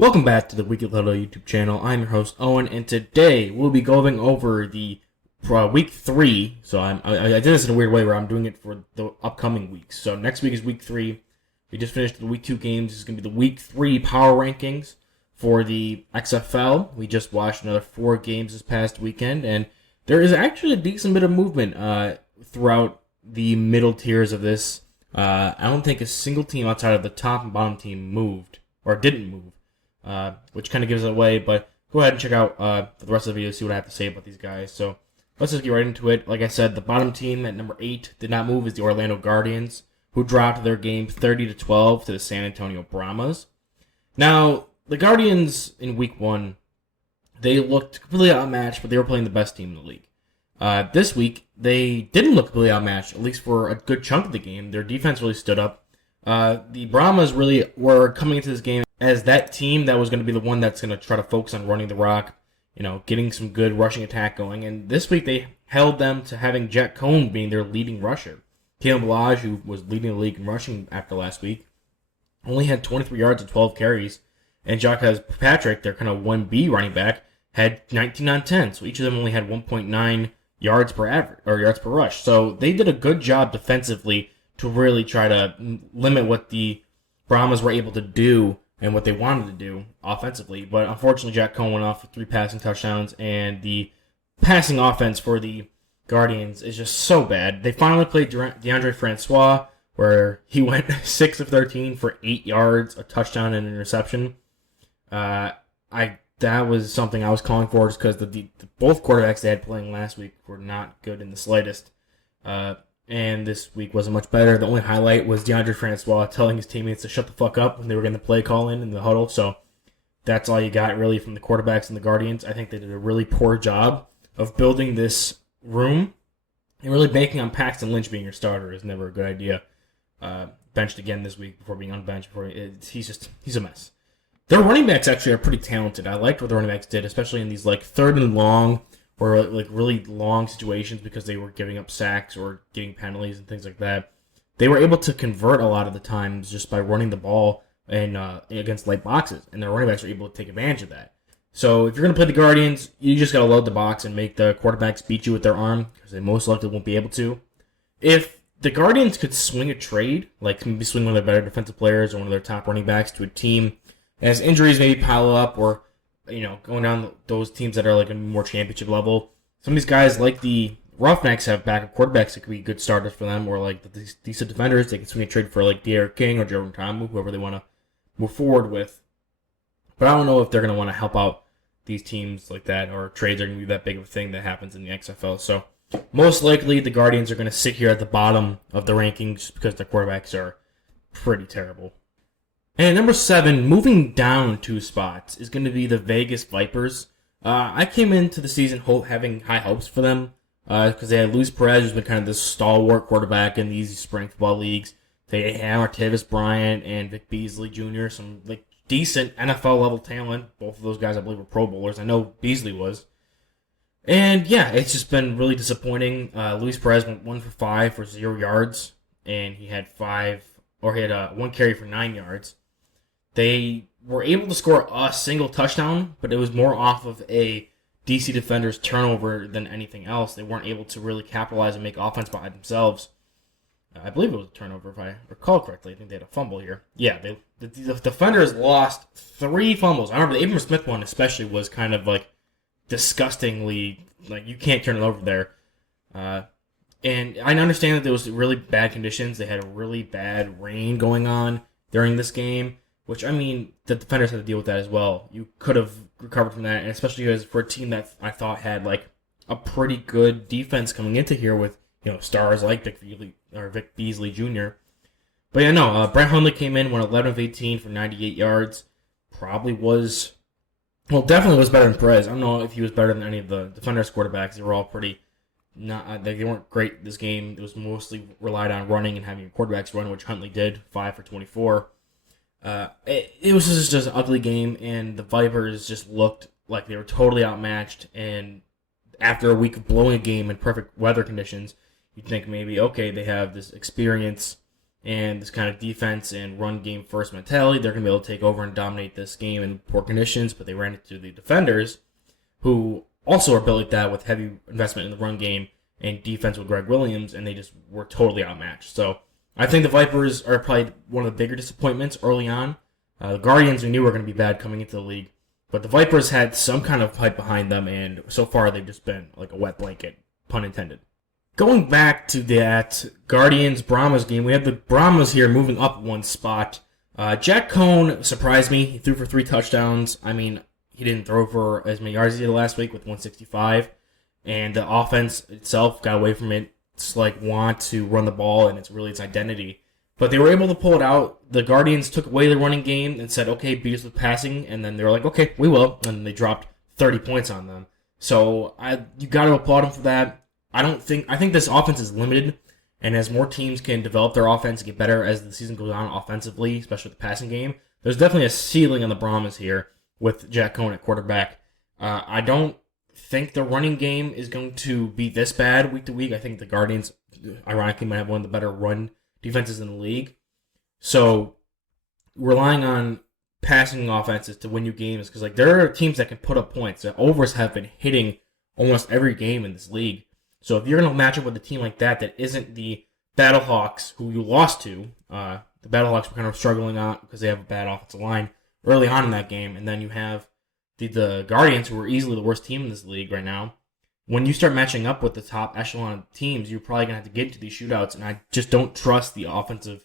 Welcome back to the Weekly Huddle YouTube channel. I'm your host Owen, and today we'll be going over the week 3. So I did this in a weird way where I'm doing it for the upcoming weeks. So next week is week 3. We just finished the week 2 games. This is going to be the week 3 power rankings for the XFL. We just watched another 4 games this past weekend, and there is actually a decent bit of movement throughout the middle tiers of this. I don't think a single team outside of the top and bottom team moved or didn't move. Which kind of gives it away, but go ahead and check out the rest of the video to see what I have to say about these guys. So let's just get right into it. Like I said, the bottom team at number 8 did not move is the Orlando Guardians, who dropped their game 30-12 to the San Antonio Brahmas. Now, the Guardians in week 1, they looked completely outmatched, but they were playing the best team in the league. This week, they didn't look completely outmatched, at least for a good chunk of the game. Their defense really stood up. The Brahmas really were coming into this game as that team that was going to be the one that's going to try to focus on running the rock, getting some good rushing attack going. And this week they held them to having Jack Cohn being their leading rusher. Kalen Ballage, who was leading the league in rushing after last week, only had 23 yards and 12 carries. And Jacques Patrick, their kind of 1B running back, had 19 on 10. So each of them only had 1.9 yards per average or yards per rush. So they did a good job defensively to really try to limit what the Brahmas were able to do and what they wanted to do offensively. But unfortunately, Jack Cohn went off with 3 passing touchdowns, and the passing offense for the Guardians is just so bad. They finally played DeAndre Francois, where he went 6 of 13 for 8 yards, a touchdown, and an interception. That was something I was calling for just because both quarterbacks they had playing last week were not good in the slightest. And this week wasn't much better. The only highlight was DeAndre Francois telling his teammates to shut the fuck up when they were getting the play call in the huddle. So that's all you got really from the quarterbacks and the Guardians. I think they did a really poor job of building this room, and really banking on Paxton Lynch being your starter is never a good idea. Benched again this week before being unbenched. He's a mess. Their running backs actually are pretty talented. I liked what the running backs did, especially in these third and long or really long situations because they were giving up sacks or getting penalties and things like that. They were able to convert a lot of the times just by running the ball and against light boxes, and their running backs were able to take advantage of that. So if you're going to play the Guardians, you just got to load the box and make the quarterbacks beat you with their arm because they most likely won't be able to. If the Guardians could swing a trade, like maybe swing one of their better defensive players or one of their top running backs to a team as injuries maybe pile up or going down those teams that are a more championship level. Some of these guys, like the Roughnecks, have backup quarterbacks that could be good starters for them, or the decent defenders. They can swing a trade for De'Aaron King or Jordan Tamu, whoever they want to move forward with. But I don't know if they're going to want to help out these teams like that, or trades are going to be that big of a thing that happens in the XFL. So most likely the Guardians are going to sit here at the bottom of the rankings just because their quarterbacks are pretty terrible. And number 7, moving down 2 spots, is going to be the Vegas Vipers. I came into the season having high hopes for them because they had Luis Perez, who's been kind of this stalwart quarterback in these spring football leagues. They have Martavis Bryant and Vic Beasley Jr., some decent NFL level talent. Both of those guys, I believe, were Pro Bowlers. I know Beasley was. And yeah, it's just been really disappointing. Luis Perez went 1 for 5 for 0 yards, and he had 1 carry for 9 yards. They were able to score a single touchdown, but it was more off of a DC defender's turnover than anything else. They weren't able to really capitalize and make offense by themselves. I believe it was a turnover, if I recall correctly. I think they had a fumble here. Yeah, the defenders lost 3 fumbles. I remember the Abram Smith one especially was kind of disgustingly, you can't turn it over there. And I understand that there was really bad conditions. They had a really bad rain going on during this game, which, the defenders had to deal with that as well. You could have recovered from that, and especially because for a team that I thought had, a pretty good defense coming into here with, stars like Vic Beasley Jr. But yeah, no, Brett Hundley came in, went 11 of 18 for 98 yards. Definitely was better than Perez. I don't know if he was better than any of the defenders' quarterbacks. They were all they weren't great this game. It was mostly relied on running and having quarterbacks run, which Huntley did, 5 for 24. It was just an ugly game, and the Vipers just looked like they were totally outmatched. And after a week of blowing a game in perfect weather conditions, you'd think maybe, okay, they have this experience and this kind of defense and run game first mentality, they're going to be able to take over and dominate this game in poor conditions. But they ran into the defenders, who also are built like that with heavy investment in the run game and defense with Greg Williams, and they just were totally outmatched. So I think the Vipers are probably one of the bigger disappointments early on. The Guardians we knew were going to be bad coming into the league, but the Vipers had some kind of hype behind them, and so far they've just been like a wet blanket, pun intended. Going back to that Guardians-Brahmas game, we have the Brahmas here moving up one spot. Jack Cohn surprised me. He threw for 3 touchdowns. I mean, he didn't throw for as many yards as he did last week with 165, and the offense itself got away from it. It's like want to run the ball, and it's really its identity. But they were able to pull it out. The Guardians took away the running game and said, okay, beat us with passing, and then they were like, okay, we will, and they dropped 30 points on them. So you got to applaud them for that. I think this offense is limited, and as more teams can develop their offense and get better as the season goes on offensively, especially with the passing game, there's definitely a ceiling on the Brahmas here with Jack Cohn at quarterback. I don't think the running game is going to be this bad week to week. I think the Guardians, ironically, might have one of the better run defenses in the league. So relying on passing offenses to win you games, because like there are teams that can put up points. The overs have been hitting almost every game in this league. So if you're going to match up with a team like that isn't the Battlehawks who you lost to, the Battlehawks were kind of struggling out because they have a bad offensive line early on in that game, and then you have the Guardians, who are easily the worst team in this league right now. When you start matching up with the top echelon teams, you're probably going to have to get into these shootouts, and I just don't trust the offensive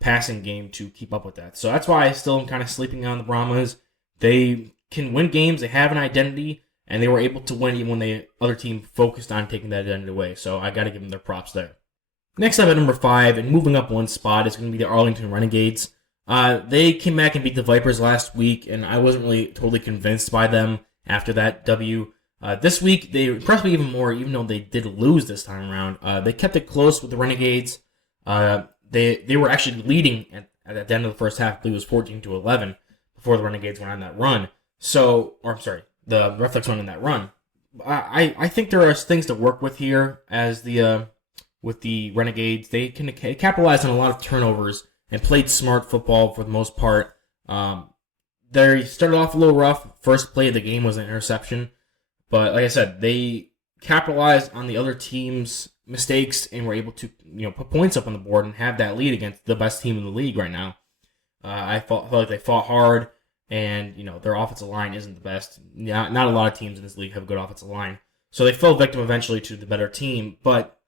passing game to keep up with that. So that's why I still am kind of sleeping on the Brahmas. They can win games, they have an identity, and they were able to win even when the other team focused on taking that identity away. So I got to give them their props there. Next up at number 5, and moving up one spot, is going to be the Arlington Renegades. They came back and beat the Vipers last week, and I wasn't really totally convinced by them after that W. This week, they impressed me even more, even though they did lose this time around. They kept it close with the Renegades. They were actually leading at the end of the first half. I believe it was 14-11 before the Renegades went on that run. The Reflex went on that run. I think there are things to work with here as with the Renegades. They can capitalize on a lot of turnovers and played smart football for the most part. They started off a little rough. First play of the game was an interception. But like I said, they capitalized on the other team's mistakes and were able to put points up on the board and have that lead against the best team in the league right now. I felt like they fought hard, and their offensive line isn't the best. Not a lot of teams in this league have a good offensive line. So they fell victim eventually to the better team, but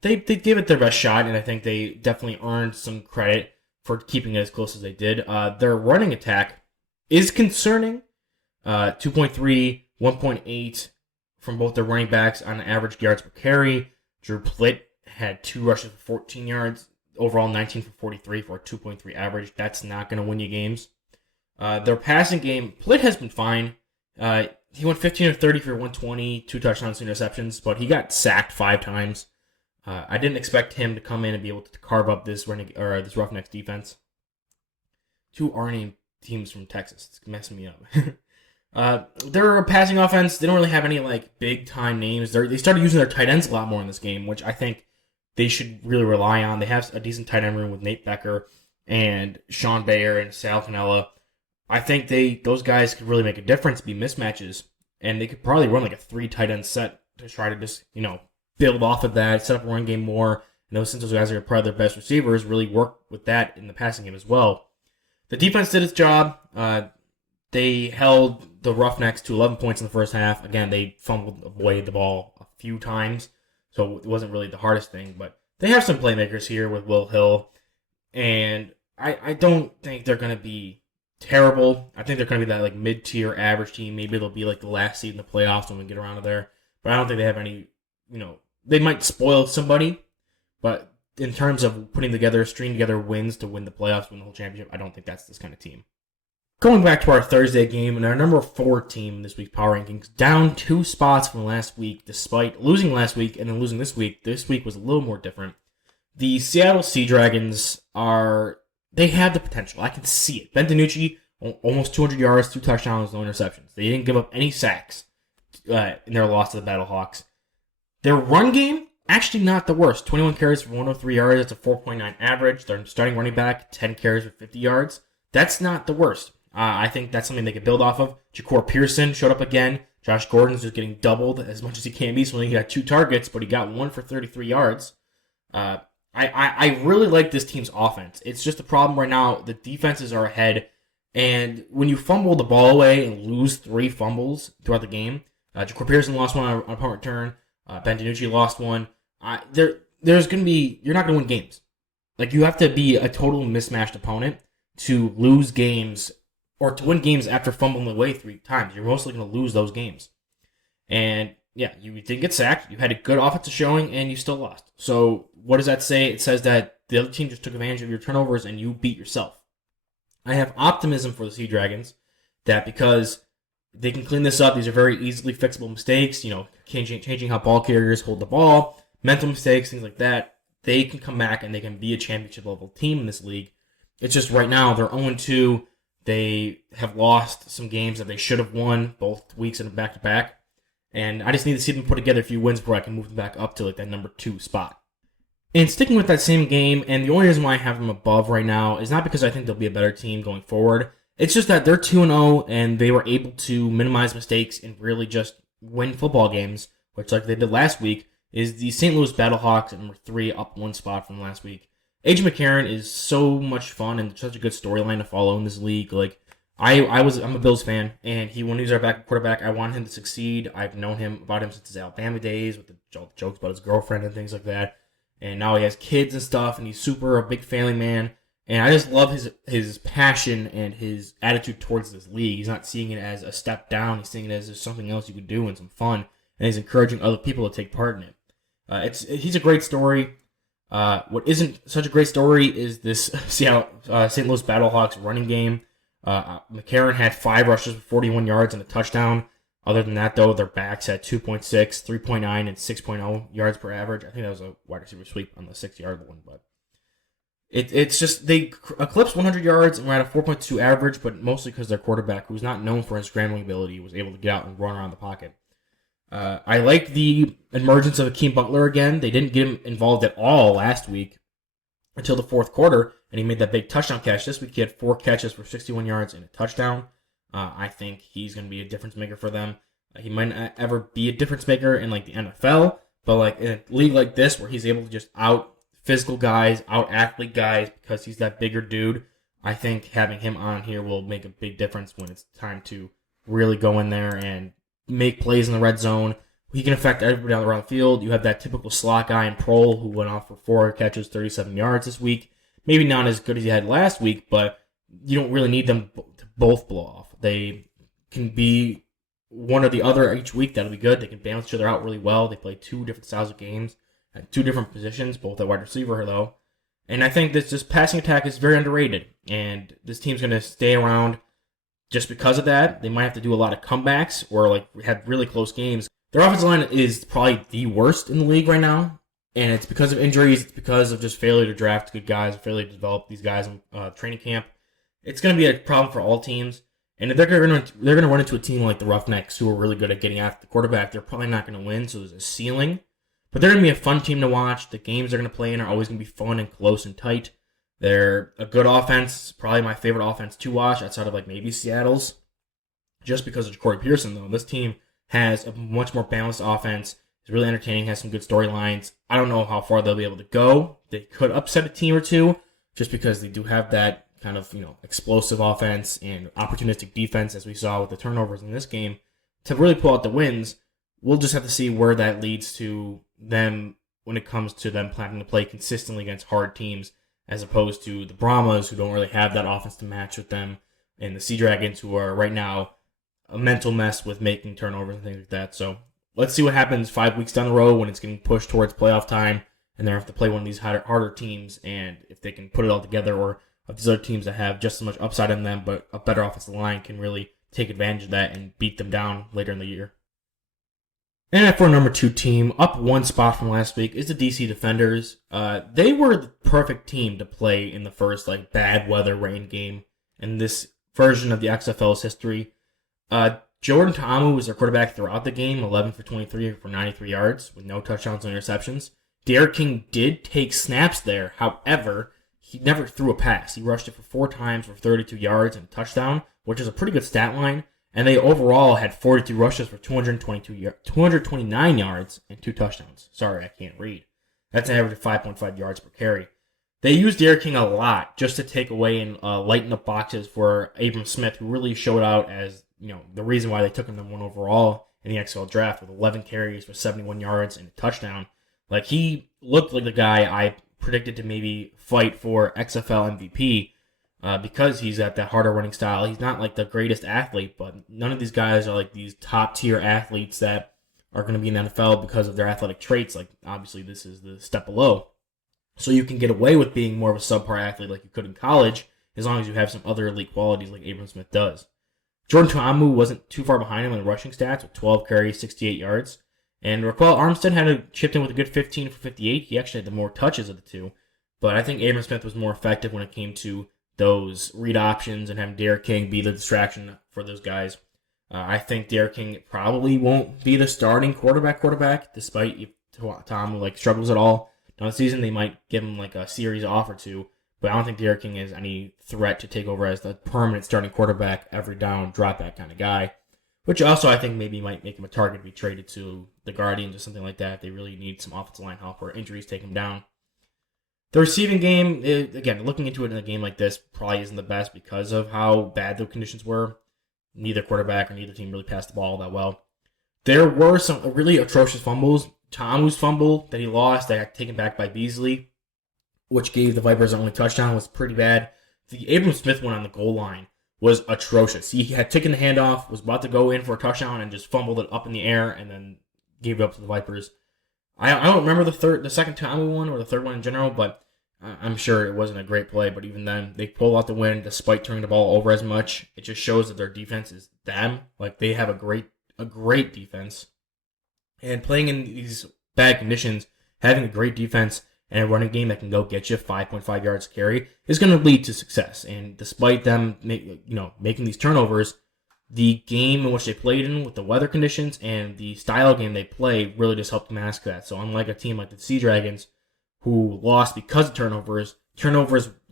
they gave it their best shot, and I think they definitely earned some credit for keeping it as close as they did. Their running attack is concerning. 2.3, 1.8 from both their running backs on average yards per carry. Drew Plitt had 2 rushes for 14 yards. Overall, 19 for 43 for a 2.3 average. That's not going to win you games. Their passing game, Plitt has been fine. He went 15 of 30 for 120, 2 touchdowns, 2 interceptions, but he got sacked 5 times. I didn't expect him to come in and be able to carve up this Roughnecks defense. 2 R-named teams from Texas. It's messing me up. Their passing offense, they don't really have any big time names. They started using their tight ends a lot more in this game, which I think they should really rely on. They have a decent tight end room with Nate Becker and Sean Bayer and Sal Cannella. I think those guys could really make a difference, be mismatches, and they could probably run a 3 tight end set to try to just build off of that, set up a run game more. Since those guys are probably their best receivers, really work with that in the passing game as well. The defense did its job. They held the Roughnecks to 11 points in the first half. Again, they fumbled away the ball a few times, so it wasn't really the hardest thing. But they have some playmakers here with Will Hill, and I don't think they're going to be terrible. I think they're going to be that mid-tier average team. Maybe they'll be the last seed in the playoffs when we get around to there. But I don't think they have any, they might spoil somebody, but in terms of stringing together wins to win the playoffs, win the whole championship, I don't think that's this kind of team. Going back to our Thursday game, and our number 4 team in this week's power rankings, down 2 spots from last week, despite losing last week and then losing this week. This week was a little more different. The Seattle Sea Dragons they have the potential. I can see it. Ben DiNucci, almost 200 yards, 2 touchdowns, no interceptions. They didn't give up any sacks in their loss to the Battlehawks. Their run game, actually not the worst. 21 carries for 103 yards. That's a 4.9 average. Their starting running back, 10 carries for 50 yards. That's not the worst. I think that's something they can build off of. Ja'Cory Pearson showed up again. Josh Gordon's just getting doubled as much as he can be. So he got 2 targets, but he got 1 for 33 yards. I really like this team's offense. It's just a problem right now. The defenses are ahead. And when you fumble the ball away and lose 3 fumbles throughout the game, Ja'Cory Pearson lost one on a punt return. Ben DiNucci lost one. There's going to be, you're not going to win games. Like, you have to be a total mismatched opponent to lose games or to win games after fumbling away 3 times. You're mostly going to lose those games. And yeah, you didn't get sacked. You had a good offensive showing, and you still lost. So what does that say? It says that the other team just took advantage of your turnovers, and you beat yourself. I have optimism for the Sea Dragons that because they can clean this up, these are very easily fixable mistakes, changing how ball carriers hold the ball, mental mistakes, things like that. They can come back, and they can be a championship-level team in this league. It's just right now, they're 0-2. They have lost some games that they should have won both weeks in a back-to-back. And I just need to see them put together a few wins before I can move them back up to like that number 2 spot. And sticking with that same game, and the only reason why I have them above right now is not because I think they'll be a better team going forward. It's just that they're 2-0, and they were able to minimize mistakes and really just win football games, which like they did last week, is the St. Louis Battlehawks at number 3, up 1 spot from last week. A.J. McCarron is so much fun and such a good storyline to follow in this league. Like, I'm a Bills fan, and when he was our backup quarterback, I want him to succeed. I've known about him since his Alabama days with the jokes about his girlfriend and things like that. And now he has kids and stuff, and he's a big family man. And I just love his passion and his attitude towards this league. He's not seeing it as a step down. He's seeing it as just something else you could do and some fun. And he's encouraging other people to take part in it. He's a great story. What isn't such a great story is this St. Louis Battlehawks running game. McCarron had 5 rushes for 41 yards and a touchdown. Other than that, though, their backs had 2.6, 3.9, and 6.0 yards per average. I think that was a wide receiver sweep on the 6-yard one, but it's just they eclipsed 100 yards and were at a 4.2 average, but mostly because their quarterback, who's not known for his scrambling ability, was able to get out and run around the pocket. I like the emergence of Akeem Butler again. They didn't get him involved at all last week until the 4th quarter, and he made that big touchdown catch. This week he had 4 catches for 61 yards and a touchdown. I think he's going to be a difference maker for them. He might not ever be a difference maker in like the NFL, but like in a league like this where he's able to just out physical guys, out athlete guys because he's that bigger dude, I think having him on here will make a big difference when it's time to really go in there and make plays in the red zone. He can affect everybody around the field. You have that typical slot guy in Prohl who went off for 4 catches, 37 yards this week. Maybe not as good as he had last week, but you don't really need them to both blow off. They can be one or the other each week. That'll be good. They can balance each other out really well. They play 2 different styles of games at 2 different positions, both at wide receiver, though. And I think this passing attack is very underrated, and this team's going to stay around just because of that. They might have to do a lot of comebacks or like have really close games. Their offensive line is probably the worst in the league right now, and it's because of injuries. It's because of just failure to draft good guys, failure to develop these guys in training camp. It's going to be a problem for all teams. And if they're going to run into a team like the Roughnecks, who are really good at getting after the quarterback, they're probably not going to win, so there's a ceiling. But they're going to be a fun team to watch. The games they're going to play in are always going to be fun and close and tight. They're a good offense, probably my favorite offense to watch outside of like maybe Seattle's. Just because of Ja'Cory Pearson, though. This team has a much more balanced offense. It's really entertaining, has some good storylines. I don't know how far they'll be able to go. They could upset a team or two just because they do have that kind of, explosive offense and opportunistic defense, as we saw with the turnovers in this game, to really pull out the wins. We'll just have to see where that leads to them when it comes to them planning to play consistently against hard teams, as opposed to the Brahmas, who don't really have that offense to match with them, and the Sea Dragons, who are right now a mental mess with making turnovers and things like that. So let's see what happens 5 weeks down the road when it's getting pushed towards playoff time, and they have to play one of these harder teams, and if they can put it all together, or if these other teams that have just as much upside in them but a better offensive line can really take advantage of that and beat them down later in the year. And for number 2 team, up 1 spot from last week, is the DC Defenders. They were the perfect team to play in the first bad weather rain game in this version of the XFL's history. Jordan Ta'amu was their quarterback throughout the game, 11 for 23 for 93 yards with no touchdowns and interceptions. Derrick King did take snaps there. However, he never threw a pass. He rushed it for 4 times for 32 yards and a touchdown, which is a pretty good stat line. And they overall had 42 rushes for 229 yards and 2 touchdowns. Sorry, I can't read. That's an average of 5.5 yards per carry. They used Derrick King a lot just to take away and lighten up boxes for Abram Smith, who really showed out as the reason why they took him number 1 overall in the XFL draft with 11 carries for 71 yards and a touchdown. Like, he looked like the guy I predicted to maybe fight for XFL MVP because he's got that harder running style. He's not like the greatest athlete, but none of these guys are like these top tier athletes that are going to be in the NFL because of their athletic traits. Like, obviously, this is the step below. So you can get away with being more of a subpar athlete like you could in college as long as you have some other elite qualities like Abram Smith does. Jordan Ta'amu wasn't too far behind him in the rushing stats with 12 carries, 68 yards. And Raquel Armstead had chipped in with a good 15 for 58. He actually had the more touches of the two. But I think Abram Smith was more effective when it came to those read options and having Derrick King be the distraction for those guys. I think Derrick King probably won't be the starting quarterback, despite if Ta'amu struggles at all. Now, the season, they might give him a series off or two, but I don't think Derrick King is any threat to take over as the permanent starting quarterback, every down, drop back kind of guy, which also I think maybe might make him a target to be traded to the Guardians or something like that if they really need some offensive line help or injuries take him down. The receiving game, again, looking into it in a game like this probably isn't the best because of how bad the conditions were. Neither quarterback or neither team really passed the ball that well. There were some really atrocious fumbles. Ta'amu's fumble that he lost, that got taken back by Beasley, which gave the Vipers the only touchdown, was pretty bad. The Abram Smith one on the goal line was atrocious. He had taken the handoff, was about to go in for a touchdown, and just fumbled it up in the air, and then gave it up to the Vipers. I don't remember the second Ta'amu one or the third one in general, but I'm sure it wasn't a great play. But even then, they pulled out the win despite turning the ball over as much. It just shows that their defense is them. They have a great defense. And playing in these bad conditions, having a great defense and a running game that can go get you 5.5 yards carry is going to lead to success. And despite them making these turnovers, the game in which they played in with the weather conditions and the style game they play really just helped mask that. So unlike a team like the Sea Dragons, who lost because of turnovers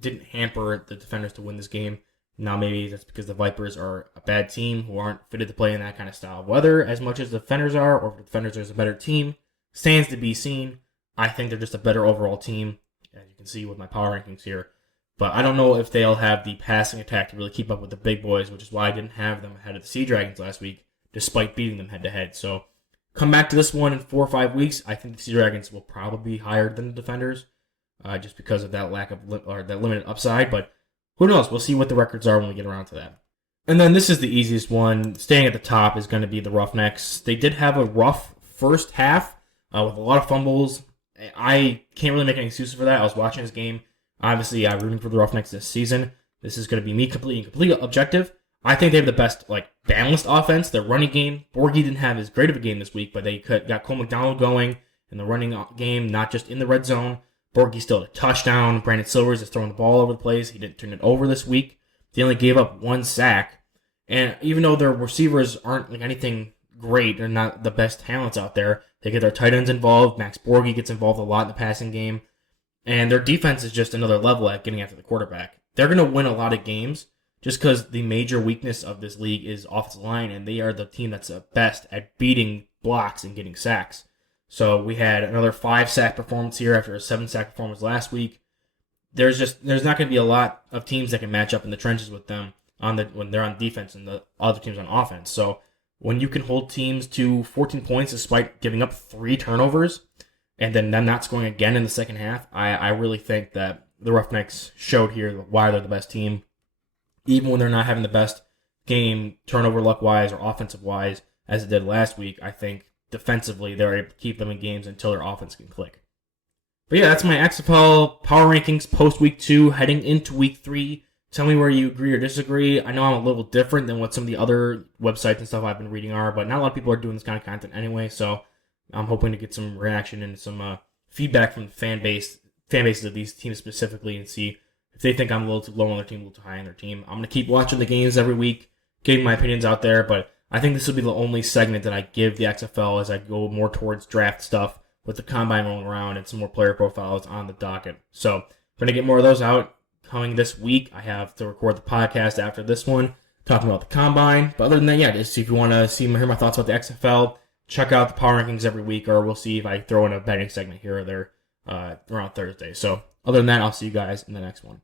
didn't hamper the defenders to win this game. Now maybe that's because the Vipers are a bad team who aren't fitted to play in that kind of style of weather as much as the Defenders are, or if the Defenders are a better team. Stands to be seen. I think they're just a better overall team, as you can see with my power rankings here. But I don't know if they'll have the passing attack to really keep up with the big boys, which is why I didn't have them ahead of the Sea Dragons last week, despite beating them head-to-head. So come back to this one in 4 or 5 weeks. I think the Sea Dragons will probably be higher than the Defenders, just because of that that limited upside. But who knows? We'll see what the records are when we get around to that. And then this is the easiest one. Staying at the top is going to be the Roughnecks. They did have a rough first half with a lot of fumbles. I can't really make any excuses for that. I was watching this game. Obviously, I'm rooting for the Roughnecks this season. This is going to be me completely objective. I think they have the best balanced offense. Their running game, Borgie didn't have as great of a game this week, but they got Cole McDonald going in the running game, not just in the red zone. Borgie still had a touchdown. Brandon Silvers is throwing the ball over the place. He didn't turn it over this week. They only gave up 1 sack. And even though their receivers aren't anything great, they're not the best talents out there, they get their tight ends involved. Max Borgie gets involved a lot in the passing game. And their defense is just another level at getting after the quarterback. They're going to win a lot of games just because the major weakness of this league is offensive line, and they are the team that's best at beating blocks and getting sacks. So we had another 5-sack performance here after a 7-sack performance last week. There's not going to be a lot of teams that can match up in the trenches with them when they're on defense and the other teams on offense. So when you can hold teams to 14 points despite giving up 3 turnovers and then them not scoring again in the second half, I really think that the Roughnecks showed here why they're the best team. Even when they're not having the best game turnover luck-wise or offensive-wise as it did last week, I think defensively they're able to keep them in games until their offense can click. But yeah, that's my XFL power rankings post week 2 heading into week 3. Tell me where you agree or disagree. I know I'm a little different than what some of the other websites and stuff I've been reading are, but not a lot of people are doing this kind of content anyway, so I'm hoping to get some reaction and some feedback from the fan bases of these teams specifically, and see if they think I'm a little too low on their team, a little too high on their team. I'm going to keep watching the games every week, getting my opinions out there, but I think this will be the only segment that I give the XFL as I go more towards draft stuff, with the combine rolling around and some more player profiles on the docket. So going to get more of those out coming this week. I have to record the podcast after this one, talking about the combine. But other than that, just if you want to hear my thoughts about the XFL, check out the power rankings every week, or we'll see if I throw in a betting segment here or there around Thursday. So other than that, I'll see you guys in the next one.